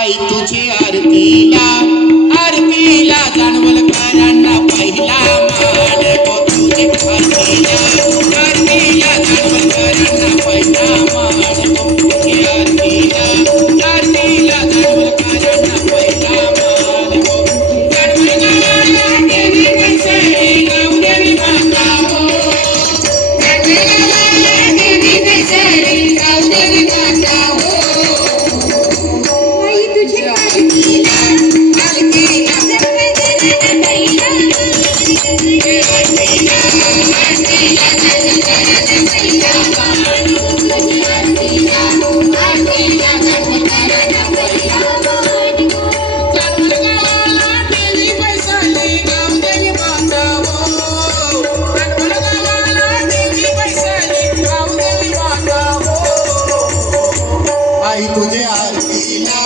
आई तुझी आरतीला आरतीला जानवलकरांना पहिला मान गो तुझे आरतीला आरतीला जानवलकरांना पहिला मान गो तुझे आरतीला आरतीला जानवलकरांना पहिला मान गो जानवलकरांना देवी पैसळी गावदेवी माता हो जानवलकरांना देवी पैसळी गावदेवी माता हो आई तुझे आरतीला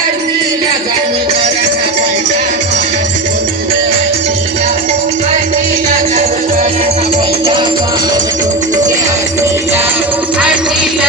आरतीला जानवलकरांना पहिला मान गो तुझे आरतीला आरतीला जानवलकरांना पहिला मान गो तुझे आरतीला आरतीला